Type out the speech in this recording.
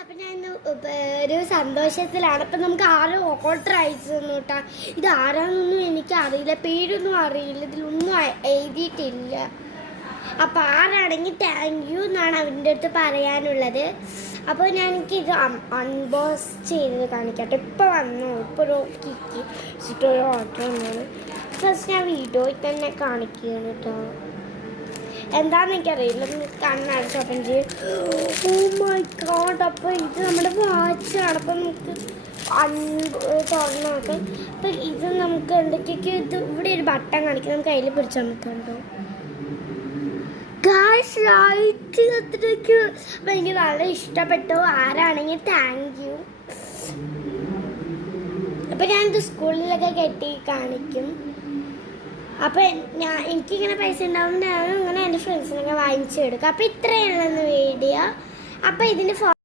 അപ്പം ഞാൻ ഒരു സന്തോഷത്തിലാണ്. അപ്പം നമുക്ക് ആരും ഓർഡർ അയച്ചു തന്നു കേട്ടോ. ഇത് ആരാന്നൊന്നും എനിക്കറിയില്ല, പേരൊന്നും അറിയില്ല, ഇതിലൊന്നും എഴുതിയിട്ടില്ല. അപ്പം ആരാണെങ്കിൽ താങ്ക് യു എന്നാണ് അവൻ്റെ അടുത്ത് പറയാനുള്ളത്. അപ്പോൾ ഞാൻ എനിക്കിത് അൺബോക്സ് ചെയ്തത് കാണിക്കട്ടെ. ഇപ്പോൾ വന്നു, ഇപ്പോൾ ഒരു കിക്കി ഒരു ഓർഡർ വന്നത്. ഫസ്റ്റ് ഞാൻ വീഡിയോയിൽ തന്നെ കാണിക്കുകയാണ് കേട്ടോ. എന്താണെന്ന് എനിക്കറിയില്ല, കണ്ണാണ് ഓപ്പൺ ചെയ്യും. ഓ മൈ ഗോഡ്, അപ്പോൾ ഇത് നമ്മുടെ വാച്ചാണ്. അപ്പം നമുക്ക് തുറന്ന് നോക്കാം. അപ്പം ഇത് നമുക്ക് എന്തൊക്കെയൊക്കെ ഇത് ഇവിടെ ഒരു ബട്ടൺ കാണിക്കും, നമുക്ക് അതിൽ പിടിച്ചാൽ നമുക്കുണ്ടോ ഗായ്സ്. ലൈറ്റ് അത്രയ്ക്ക് എനിക്ക് നല്ല ഇഷ്ടപ്പെട്ടു. ആരാണെങ്കിൽ താങ്ക് യു. അപ്പം ഞാനിത് സ്കൂളിലൊക്കെ കെട്ടി കാണിക്കും. അപ്പം എനിക്കിങ്ങനെ പൈസ ഉണ്ടാവുമ്പോൾ ഞാനും ഇങ്ങനെ എൻ്റെ ഫ്രണ്ട്സിനൊക്കെ വാങ്ങിച്ചു കൊടുക്കും. അപ്പം ഇത്രയുള്ളതെന്ന് വീഡിയോ. അപ്പം ഇതിൻ്റെ